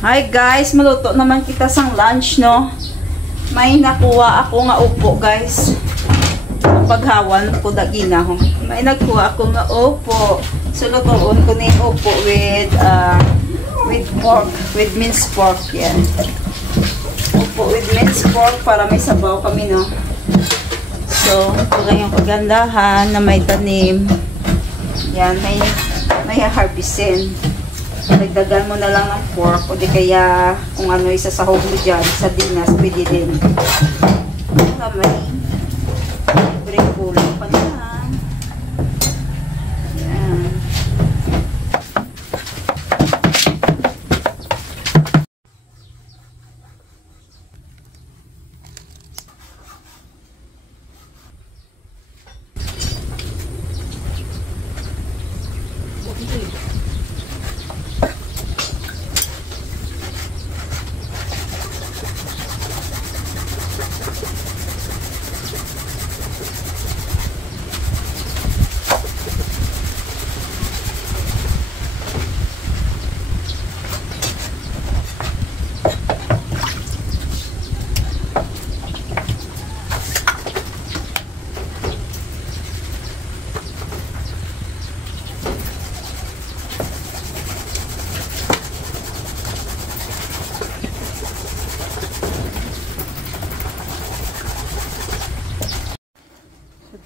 Hi guys, maluto naman kita sang lunch, no? May nakuha ako nga upo, guys. Paghawan ko dagina ho. May nakuha ako nga upo. So lutoon ko ni upo with pork, with minced pork, yan. Upo with minced pork para may sabaw kami, no? So, ito lang yung kagandahan na may tanim. Yan, may harvestin. Nagdagan mo na lang ng pork o di kaya kung ano isasahog mo dyan sa dinas, pwede din. May libreng kulang pa na. Yan.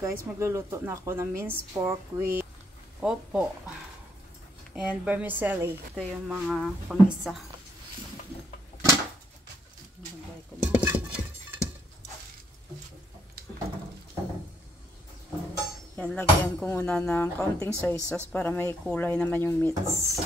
Guys, magluluto na ako ng minced pork with opo and vermicelli. Ito yung mga pangisa. Yan, lagyan ko muna ng kaunting soy sauce para may kulay naman yung meats.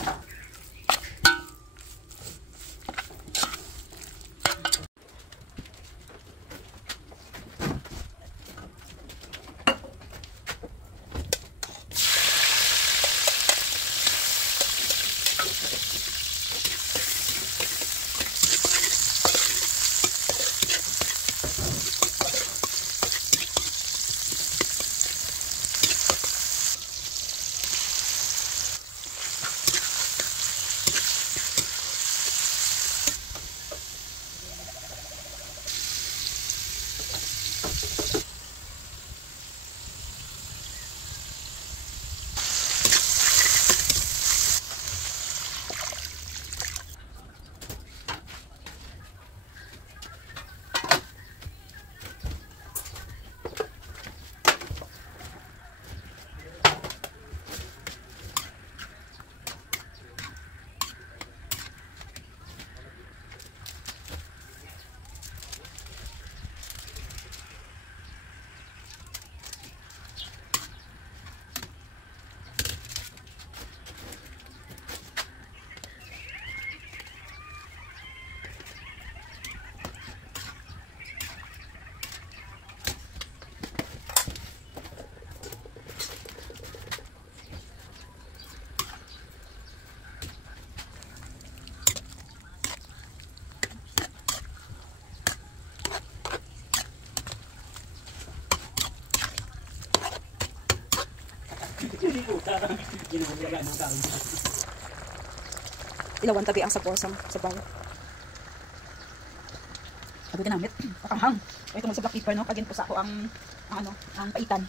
Ilawan tabi ang saposang sabaw. Sabi ginamit, pakanghang. Ito mo sa black pepper, no? Kagin po sa ako ang paitan.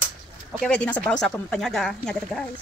Okay, ready na sabaw sa panyaga. Nyaga ta guys.